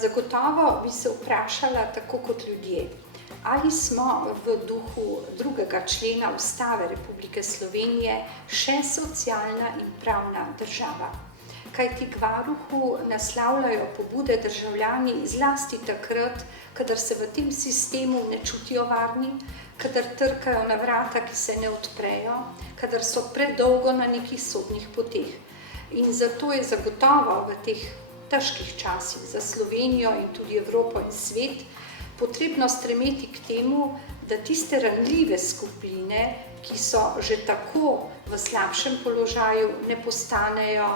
Zagotovo bi se vprašala tako kot ljudje, ali smo v duhu 2. člena Ustave Republike Slovenije še socialna in pravna država. Kajti k varuhu naslavljajo pobude državljani zlasti takrat, kadar se v tem sistemu ne čutijo varni, kadar trkajo na vrata, ki se ne odprejo, kadar so predolgo na nekih sodnih poteh. In zato je zagotovo v teh težkih časih za Slovenijo in tudi Evropo in svet potrebno stremeti k temu, da tiste ranljive skupine, ki so že tako v slabšem položaju, ne postanejo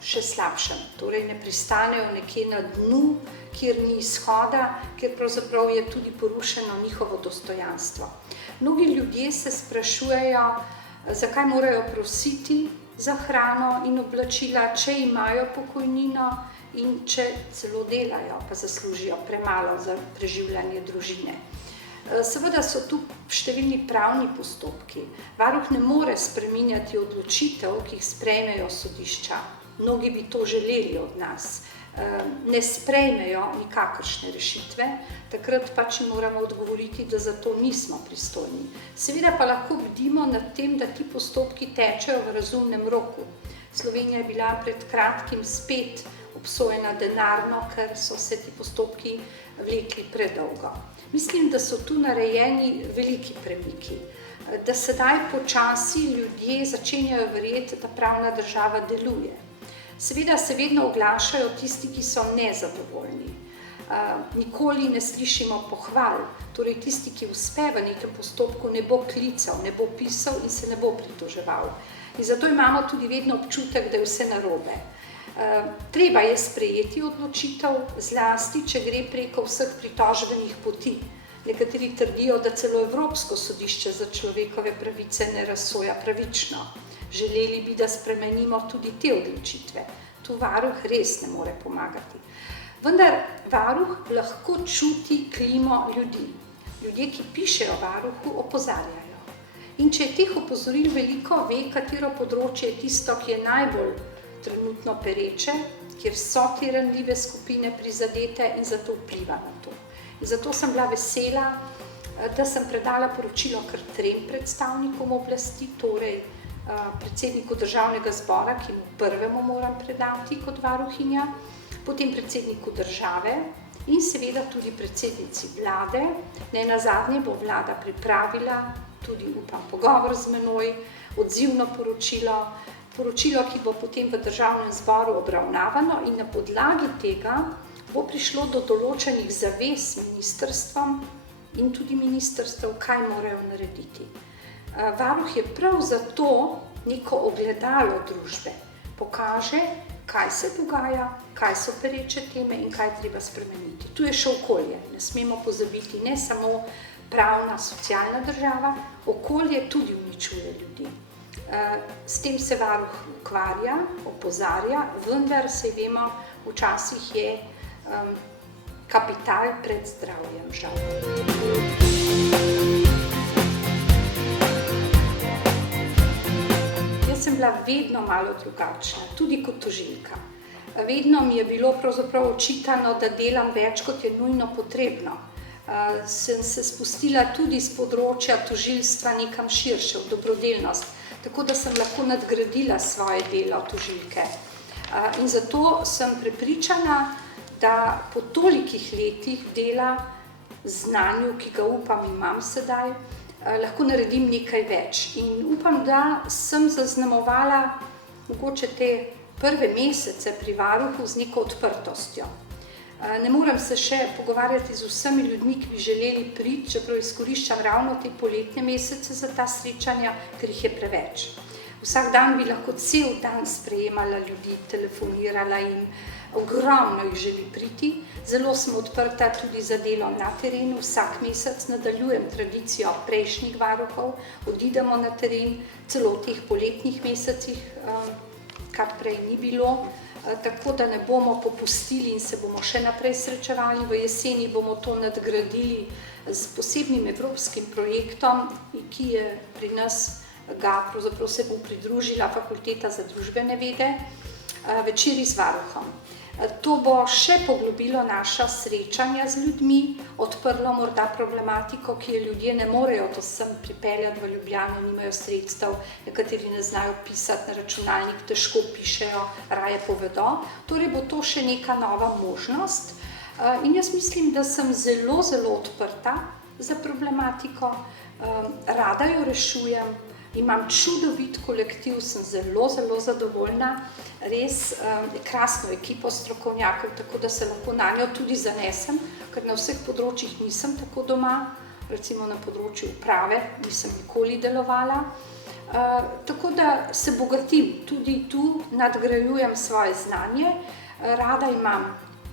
še slabšem, torej ne pristanejo nekje na dnu, kjer ni izhoda, kjer pravzaprav je tudi porušeno njihovo dostojanstvo. Mnogi ljudje se sprašujejo, zakaj morajo prositi za hrano in oblačila, če imajo pokojnino in če celo delajo, pa zaslužijo premalo za preživljanje družine. Seveda so tu številni pravni postopki. Varuh ne more spreminjati odločitev, ki jih sprejmejo sodišča. Mnogi bi to želeli od nas. Ne sprejmejo nikakršne rešitve, takrat pač moramo odgovoriti, da za to nismo pristojni. Seveda pa lahko bdimo nad tem, da ti postopki tečejo v razumnem roku. Slovenija je bila pred kratkim spet obsojena denarno, ker so se ti postopki vlekli predolgo. Mislim, da so tu narejeni veliki premiki, da sedaj počasi ljudje začenjajo verjeti, da pravna država deluje. Seveda se vedno oglašajo tisti, ki so nezadovoljni. Nikoli ne slišimo pohval, torej tisti, ki uspe v nekem postopku, ne bo klical, ne bo pisal in se ne bo pritoževal. In zato imamo tudi vedno občutek, da je vse narobe. Treba je sprejeti odločitev, zlasti, če gre preko vseh pritožbenih poti. Nekateri trdijo, da celo Evropsko sodišče za človekove pravice ne razsoja pravično. Želeli bi, da spremenimo tudi te odločitve. Tu varuh res ne more pomagati. Vendar varuh lahko čuti klimo ljudi. Ljudje, ki pišejo varuhu, opozarjajo. In če je teh opozoril veliko, ve, katero področje je tisto, ki je najbolj trenutno pereče, kjer so te ranljive skupine prizadete in zato vpliva na to. In zato sem bila vesela, da sem predala poročilo kar 3 predstavnikom oblasti, torej predsedniku Državnega zbora, ki mu prvemu moram predati kot varuhinja, potem predsedniku države in seveda tudi predsednici vlade. Nenazadnje bo vlada pripravila tudi, upam, pogovor z menoj, odzivno poročilo, ki bo potem v Državnem zboru obravnavano in na podlagi tega bo prišlo do določenih zavez ministrstvom in tudi ministrstev, kaj morajo narediti. Varuh je prav zato neko ogledalo družbe. Pokaže, kaj se dogaja, kaj so pereče teme in kaj treba spremeniti. Tu je še okolje. Ne smemo pozabiti, ne samo pravna, socialna država, okolje tudi uničuje ljudi. S tem se varuh ukvarja, opozarja, vendar se vemo, včasih je kapital pred zdravjem, žal. Jaz sem bila vedno malo drugačna, tudi kot tožilka. Vedno mi je bilo pravzaprav očitano, da delam več, kot je nujno potrebno. Sem se spustila tudi z področja tožilstva nekam širše, v dobrodelnost, tako da sem lahko nadgradila svoje delo tožilke. In zato sem prepričana, da po tolikih letih dela, znanju, ki ga upam imam sedaj, lahko naredim nekaj več. In upam, da sem zaznamovala mogoče te prve mesece pri varuhu z neko odprtostjo. Ne morem se še pogovarjati z vsemi ljudmi, ki bi želeli priti, čeprav izkoriščam ravno te poletne mesece za ta srečanja, ker jih je preveč. Vsak dan bi lahko cel dan sprejemala ljudi, telefonirala in ogromno jih želi priti. Zelo sem odprta tudi za delo na terenu. Vsak mesec nadaljujem tradicijo prejšnjih varuhov, odidemo na teren, celo v teh poletnih mesecih, kar prej ni bilo. Tako da ne bomo popustili in se bomo še naprej srečevali. V jeseni bomo to nadgradili s posebnim evropskim projektom, ki je pri nas, pravzaprav se bo pridružila Fakulteta za družbene vede, Večeri z varuhom. To bo še poglobilo naša srečanja z ljudmi, odprlo morda problematiko, ki je ljudje ne morejo to sem pripeljati v Ljubljano, nimajo sredstev, nekateri ne znajo pisati na računalnik, težko pišejo, raje povedo. Torej bo to še neka nova možnost. In jaz mislim, da sem zelo, zelo odprta za problematiko, rada jo rešujem, imam čudovit kolektiv, sem zelo, zelo zadovoljna, res krasno ekipo strokovnjakov, tako da se lahko na njo tudi zanesem, ker na vseh področjih nisem tako doma, recimo na področju uprave nisem nikoli delovala. Tako da se bogatim, tudi tu nadgrajujem svoje znanje, rada imam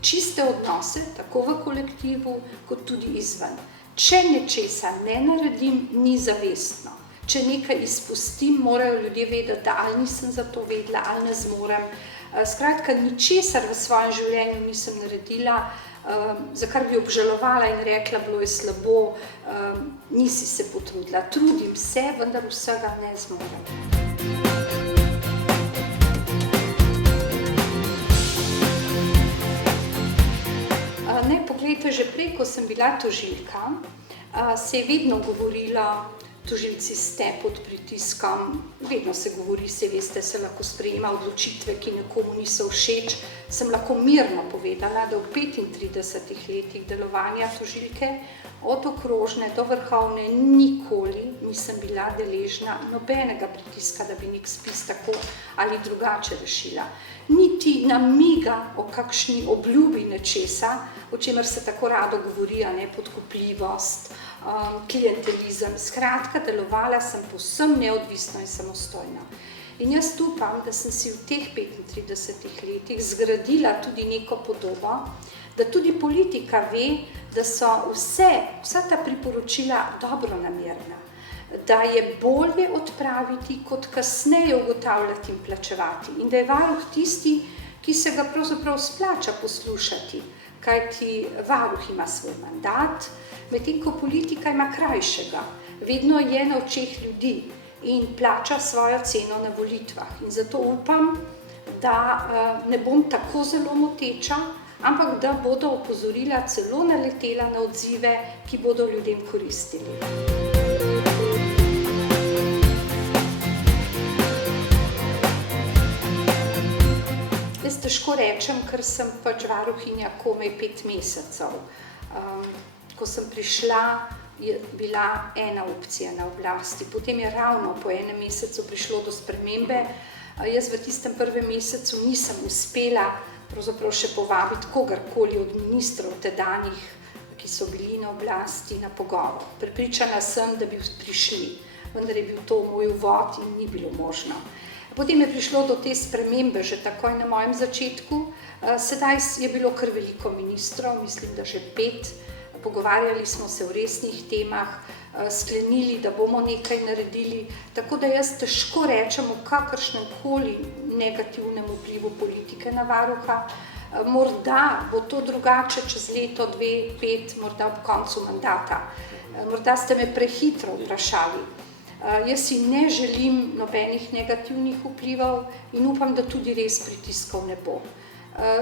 čiste odnose, tako v kolektivu, kot tudi izven. Če nečesa ne naredim, ni zavestno. Če nekaj izpustim, morajo ljudje vedeti, da ali nisem za to vedela, ali ne zmorem. Skratka, ničesar v svojem življenju nisem naredila, za kar bi obžalovala in rekla, bilo je slabo, nisi se potrudila. Trudim se, vendar vsega ne zmorem. Ne, poglejte, že prej, ko sem bila tožilka, se je vedno govorilo, tožilci ste pod pritiskom, vedno se govori, se veste, se lahko sprejema odločitve, ki nekomu niso všeč. Sem lahko mirno povedala, da v 35 letih delovanja tožilke, od okrožne do vrhovne, nikoli nisem bila deležna nobenega pritiska, da bi nek spis tako ali drugače rešila. Niti namiga o kakšni obljubi nečesa, o čemer se tako rado govori, podkupljivost, klientelizem. Skratka, delovala sem povsem neodvisno in samostojno. In jaz upam, da sem si v teh 35 letih zgradila tudi neko podobo, da tudi politika ve, da so vsa ta priporočila dobronamerna, da je bolje odpraviti, kot kasneje ugotavljati in plačevati. In da je varuh tisti, ki se ga pravzaprav splača poslušati, kajti varuh ima svoj mandat, medtem ko politika ima krajšega, vedno je na očeh ljudi in plača svojo ceno na volitvah. In zato upam, da ne bom tako zelo moteča, ampak da bodo opozorila celo naletela na odzive, ki bodo ljudem koristili. Jaz težko rečem, ker sem pač varuhinja komaj 5 mesecev. Ko sem prišla, je bila ena opcija na oblasti. Potem je ravno po enem mesecu prišlo do spremembe. Jaz v tistem prvem mesecu nisem uspela pravzaprav še povabiti kogarkoli od ministrov tedanjih, ki so bili na oblasti, na pogovor. Prepričana sem, da bi prišli, vendar je bil to moj uvod in ni bilo možno. Potem je prišlo do te spremembe že takoj na mojem začetku. Sedaj je bilo kar veliko ministrov, mislim, da že 5. Pogovarjali smo se o resnih temah, sklenili, da bomo nekaj naredili. Tako da jaz težko rečem o kakršnemkoli negativnem vplivu politike na varuha. Morda bo to drugače čez leto, 2, 5, morda ob koncu mandata. Morda ste me prehitro vprašali. Jaz si ne želim nobenih negativnih vplivov in upam, da tudi res pritiskov ne bo.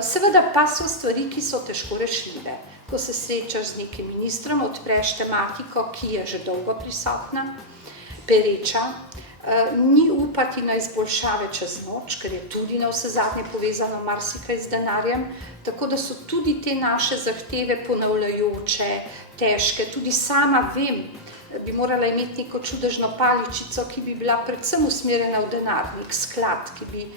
Seveda pa so stvari, ki so težko rešljive. Ko se srečaš z nekim ministrom, odpreš tematiko, ki je že dolgo prisotna, pereča, ni upati na izboljšave čez noč, ker je tudi navsezadnje povezano marsikaj z denarjem, tako da so tudi te naše zahteve ponavljajoče, težke. Tudi sama vem, bi morala imeti neko čudežno paličico, ki bi bila predvsem usmerjena v denar, nek sklad, ki bi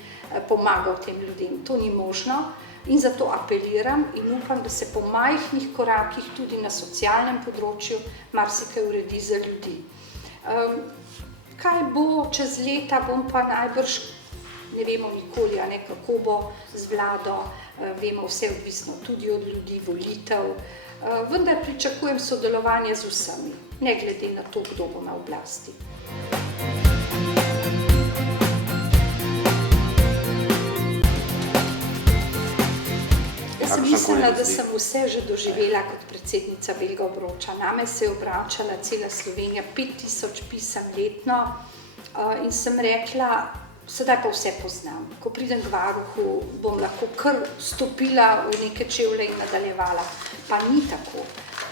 pomagal tem ljudem. To ni možno. In zato apeliram in upam, da se po majhnih korakih tudi na socialnem področju marsikaj uredi za ljudi. Kaj bo čez leta, bom pa najbrž, ne vemo nikoli, kako bo z vlado, vemo vse odvisno tudi od ljudi, volitev, vendar pričakujem sodelovanje z vsemi, ne glede na to, kdo bo na oblasti. Jaz sem mislila, da sem vse že doživela kot predsednica Belega obroča. Name se je obračala cela Slovenija, 5000 pisem letno in sem rekla, sedaj pa vse poznam. Ko pridem k varuhu, bom lahko kar stopila v neke čevlje in nadaljevala. Pa ni tako.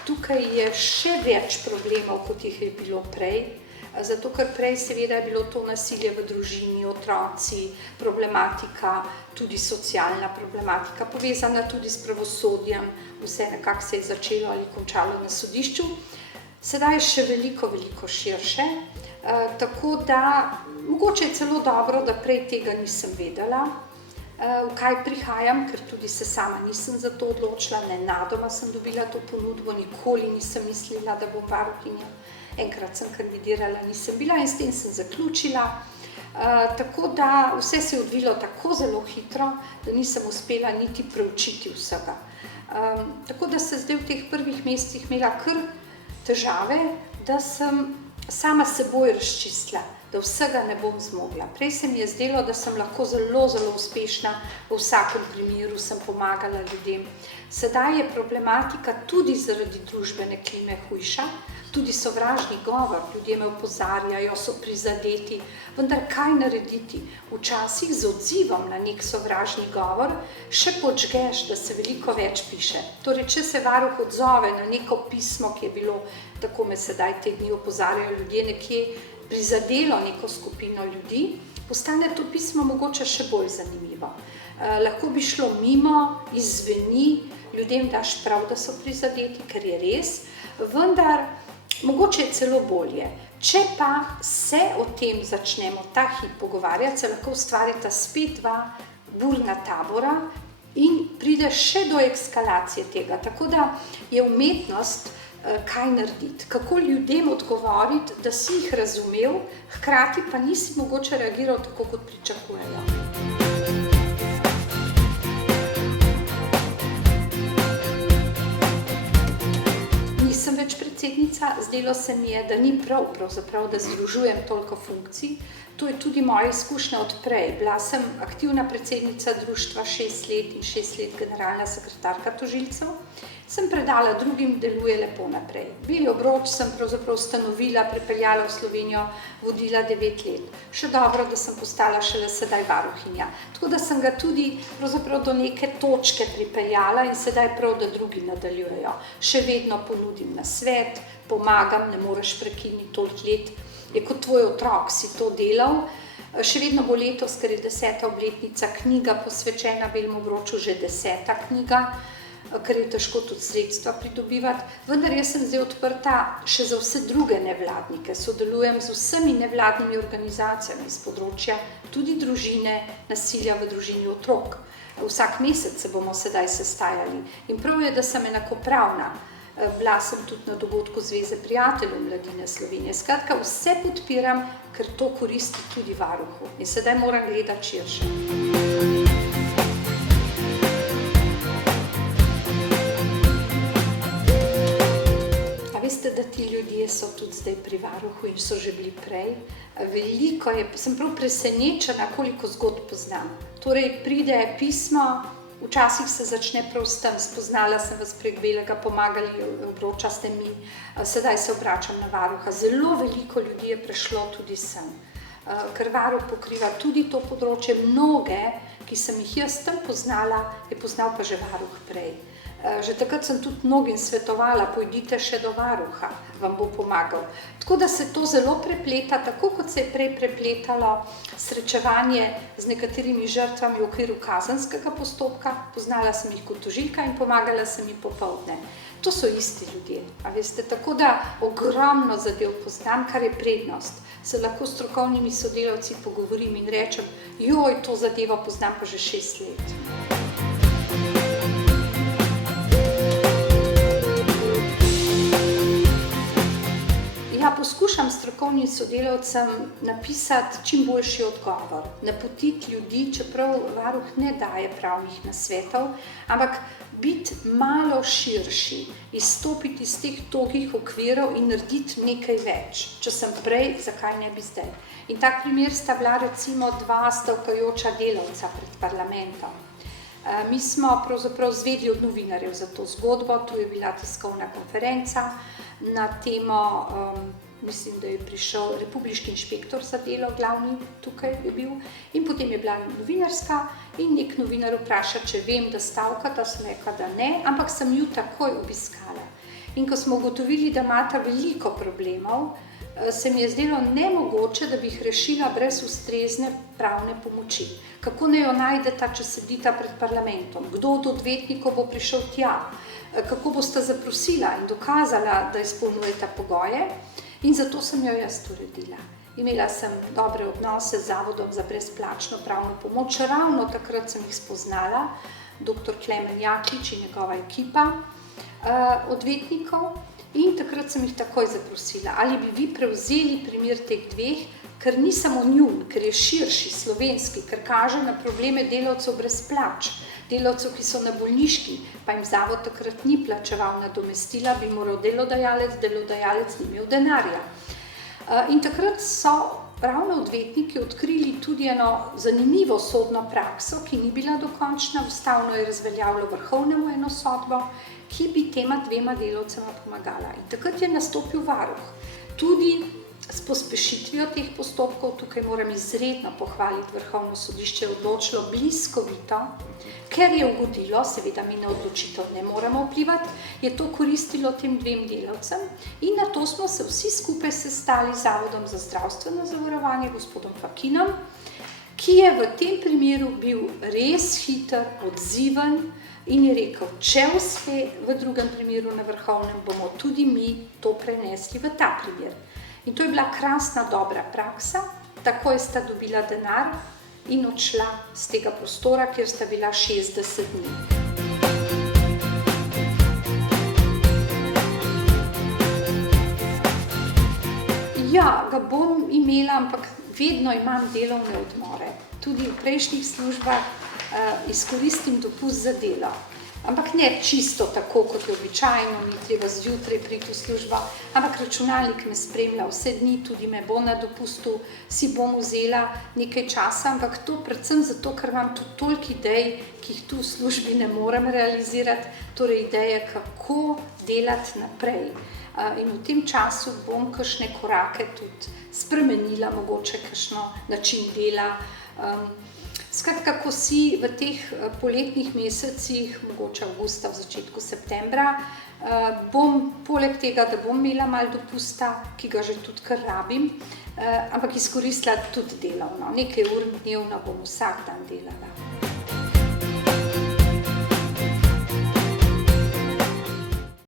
Tukaj je še več problemov, kot jih je bilo prej, zato ker prej seveda je bilo to nasilje v družini, otroci, problematika, tudi socialna problematika, povezana tudi s pravosodjem, vse nekako se je začelo ali končalo na sodišču. Sedaj je še veliko širše, tako da mogoče je celo dobro, da prej tega nisem vedela, v kaj prihajam, ker tudi se sama nisem za to odločila, nenadoma sem dobila to ponudbo, nikoli nisem mislila, da bom varuhinja. Enkrat sem kandidirala, nisem bila in s tem sem zaključila. Tako da vse se je odvilo tako zelo hitro, da nisem uspela niti preučiti vsega. Tako da se zdaj v teh prvih mesecih imela kar težave, da sem sama seboj razčistila, da vsega ne bom zmogla. Prej se mi je zdelo, da sem lahko zelo uspešna, v vsakem primeru sem pomagala ljudem. Sedaj je problematika tudi zaradi družbene klime hujša, tudi sovražni govor, ljudje me opozarjajo, so prizadeti, vendar kaj narediti? Včasih z odzivom na nek sovražni govor še podžgeš, da se veliko več piše. Torej, če se varuh odzove na neko pismo, ki je bilo, tako me sedaj te dni opozarjajo ljudje, nekje prizadelo neko skupino ljudi, postane to pismo mogoče še bolj zanimivo. Lahko bi šlo mimo, izzveni, ljudem daš prav, da so prizadeti, ker je res, vendar mogoče je celo bolje. Če pa se o tem začnemo ta hip pogovarjati, se lahko ustvarita spet dva burna tabora in pride še do eskalacije tega. Tako da je umetnost kaj narediti, kako ljudem odgovoriti, da si jih razumel, hkrati pa nisi mogoče reagiral tako, kot pričakujejo. Nisem več predsednica, zdelo se mi je, da ni prav, da združujem toliko funkcij. To je tudi moja izkušnja od prej. Bila sem aktivna predsednica društva 6 let in 6 let generalna sekretarka tožilcev. Sem predala drugim, deluje lepo naprej. Beli obroč sem pravzaprav ustanovila, pripeljala v Slovenijo, vodila 9 let. Še dobro, da sem postala šele sedaj varuhinja. Tako da sem ga tudi pravzaprav do neke točke pripeljala in sedaj prav, da drugi nadaljujejo. Še vedno ponudim nasvet, pomagam, ne moreš prekiniti toliko let. Je kot tvoj otrok, si to delal. Še vedno bo letos, ker je 10. obletnica, knjiga posvečena belemu obroču, že 10. knjiga, ker je težko tudi sredstva pridobivati. Vendar jaz sem zdaj odprta še za vse druge nevladnike. Sodelujem z vsemi nevladnimi organizacijami iz področja tudi družine, nasilja v družini otrok. Vsak mesec se bomo sedaj sestajali. In prav je, da sem enakopravna. Bila sem tudi na dogodku Zveze prijateljev mladine Slovenije. Skratka, vse podpiram, ker to koristi tudi varuhu. In sedaj moram gledati širše. A veste, da ti ljudje so tudi zdaj pri varuhu in so že bili prej? Veliko je, sem prav presenečena, koliko zgodb poznam. Torej, pride pismo, včasih se začne prav s tem, spoznala sem vas prek belega, pomagali obroča ste mi, sedaj se obračam na varuha. Zelo veliko ljudi je prešlo tudi sem, ker varuh pokriva tudi to področje. Mnoge, ki sem jih jaz tam poznala, je poznal pa že varuh prej. Že takrat sem tudi mnogim svetovala, pojdite še do varuha, vam bo pomagal. Tako da se to zelo prepleta, tako kot se je prej prepletalo srečevanje z nekaterimi žrtvami v okviru kazenskega postopka. Poznala sem jih kot tožilka in pomagala sem jih popoldne. To so isti ljudje, a veste, tako da ogromno zadev poznam, kar je prednost. Se lahko s strokovnimi sodelavci pogovorim in rečem, joj, to zadevo poznam pa že 6 let. Poskušam strokovnim sodelavcem napisati čim boljši odgovor, napotiti ljudi, čeprav varuh ne daje pravnih nasvetov, ampak biti malo širši, izstopiti iz teh togih okvirov in narediti nekaj več. Če sem prej, zakaj ne bi zdaj? In tak primer sta bila recimo 2 stavkajoča delavca pred parlamentom. Mi smo pravzaprav izvedeli od novinarjev za to zgodbo, tu je bila tiskovna konferenca na temo, mislim, da je prišel republiški inšpektor za delo, glavni tukaj je bil, in potem je bila novinarska in nek novinar vpraša, če vem, da stavkata, sem rekla, da ne, ampak sem ju takoj obiskala. In ko smo ugotovili, da imata veliko problemov, se mi je zdelo nemogoče, da bi jih rešila brez ustrezne pravne pomoči. Kako naj jo najdeta, če sedita pred parlamentom? Kdo od odvetnikov bo prišel tja? Kako bosta zaprosila in dokazala, da izpolnjujeta pogoje? In zato sem jo jaz uredila. Imela sem dobre odnose z Zavodom za brezplačno pravno pomoč. Ravno takrat sem jih spoznala, dr. Klemen Jaklič in njegova ekipa odvetnikov. In takrat sem jih takoj zaprosila, ali bi vi prevzeli primer teh dveh, ker ni samo njun, ker je širši, slovenski, ker kaže na probleme delavcev brez plač, delavcev, ki so na bolniški, pa jim zavod takrat ni plačeval nadomestila, bi moral delodajalec ni imel denarja. In takrat so ravno odvetniki odkrili tudi eno zanimivo sodno prakso, ki ni bila dokončna, ustavno je razveljavilo vrhovnemu eno sodbo, ki bi tema dvema delavcema pomagala. In takrat je nastopil varuh. Tudi s pospešitvijo teh postopkov, tukaj moram izredno pohvaliti, Vrhovno sodišče je odločilo bliskovito, ker je ugodilo, seveda mi na odločitev ne moremo vplivati, je to koristilo tem dvem delavcem in na to smo se vsi skupaj sestali z Zavodom za zdravstveno zavarovanje, gospodom Fakinom, ki je v tem primeru bil res hiter, odziven in je rekel, če uspe v drugem primeru na Vrhovnem, bomo tudi mi to prenesli v ta primer. In to je bila krasna, dobra praksa, takoj sta dobila denar in odšla z tega prostora, kjer sta bila 60 dni. Ja, ga bom imela, ampak vedno imam delovne odmore. Tudi v prejšnjih službah izkoristim dopust za delo. Ampak ne čisto tako, kot je običajno, ni treba zjutraj priti v službo, ampak računalnik me spremlja vse dni, tudi me bo na dopustu, si bom vzela nekaj časa, ampak to predvsem zato, ker imam tudi toliko idej, ki jih tu v službi ne morem realizirati, torej ideje, kako delati naprej. In v tem času bom kakšne korake tudi spremenila, mogoče kakšno način dela. Skratka, ko si v teh poletnih mesecih, mogoče avgusta, v začetku septembra, bom poleg tega, da bom imela malo dopusta, ki ga že tudi kar rabim, ampak izkoristila tudi delovno. Nekaj ur dnevno bom vsak dan delala.